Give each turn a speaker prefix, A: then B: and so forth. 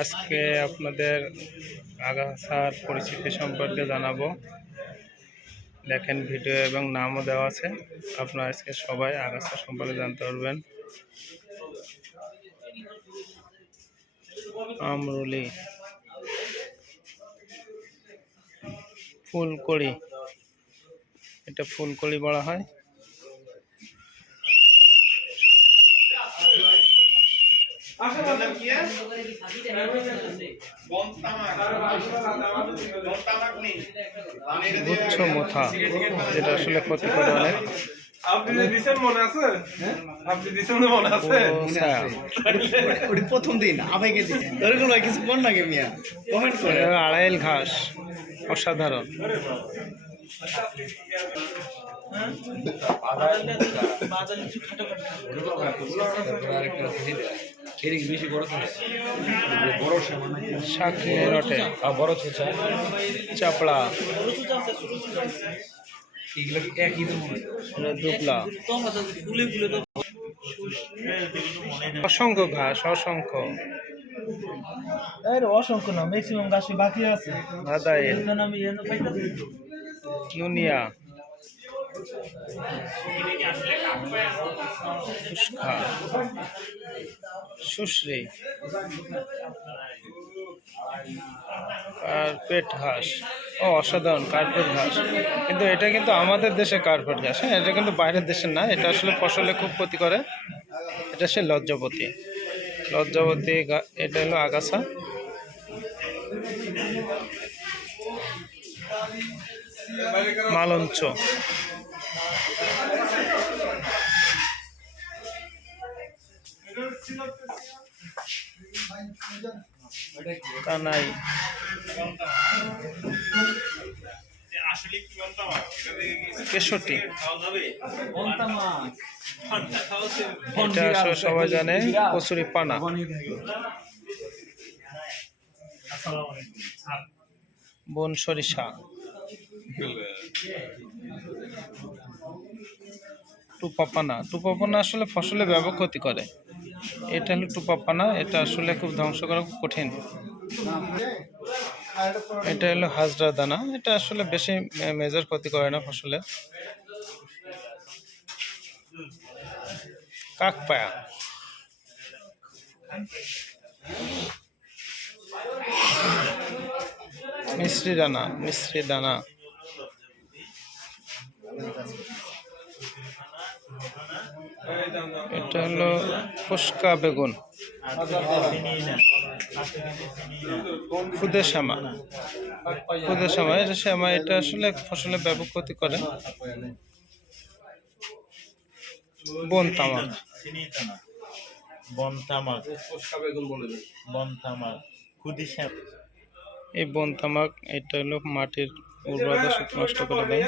A: আজকে আপনাদের আগাছার পরিস্থিতি সম্পর্কে জানাব। দেখেন ভিডিও এবং নামও দেওয়া আছে। আপনারা আজকে সবাই আগাছা সম্পর্কে জানতে পারবেন। আমরুলি, ফুলকড়ি, এটা ফুলকড়ি বলা হয়। মোথা। যেটা আসলে ক্ষতি করে অনেক।
B: আপনি দিছেন মনে আছে? আপনি দিছেন মনে আছে?
C: ওটি প্রথম দিন আবেগে কিছু মিয়া। কমেন্ট করে।
A: আড়াইল ঘাস। অসাধারণ। শাকনি রটে। চাপড়া। দুবলা অসংখ্য ঘাস অসংখ্য।
D: এর অসংখ্য না ম্যাক্সিমাম গাছ বাকি আছে।
A: ইউনিয়া। উস্কা সুশ্রী কার্পেট ঘাস। ও, অসাধারণ কার্পেট ঘাস। কিন্তু এটা কিন্তু আমাদের দেশে কার্পেট ঘাস। হ্যাঁ এটা কিন্তু বাইরের দেশের না, এটা আসলে ফসলে খুব ক্ষতি করে। এটা সে লজ্জাপতি গা- এটা হলো আগাছা। মালঞ্চ। সবাই জানে কচুরি পানা। বন সরিষা। টুপাপানা টুপাপানা আসলে ফসলে ব্যাপক ক্ষতি করে। এটা হলো টুপাপানা এটা আসলে খুব ধ্বংস করা খুব কঠিন। এটা হলো হাজরা দানা, এটা আসলে বেশি মেজার ক্ষতি করে না ফসলে। কাক পায়া মিশ্রি দানা মিশ্রি দানা। এটা হলো ফুসকা বেগুন। খুদে শ্যামা। খুদে শ্যামা। এটা শ্যামা, এটা আসলে ফসলের ব্যাপক ক্ষতি করে। বন তামাক।
D: বন তামাক বন তামাক খুদি শ্যাম
A: এই বন তামাক, এটা হলো মাটির উর্বরতা নষ্ট করে দেয়।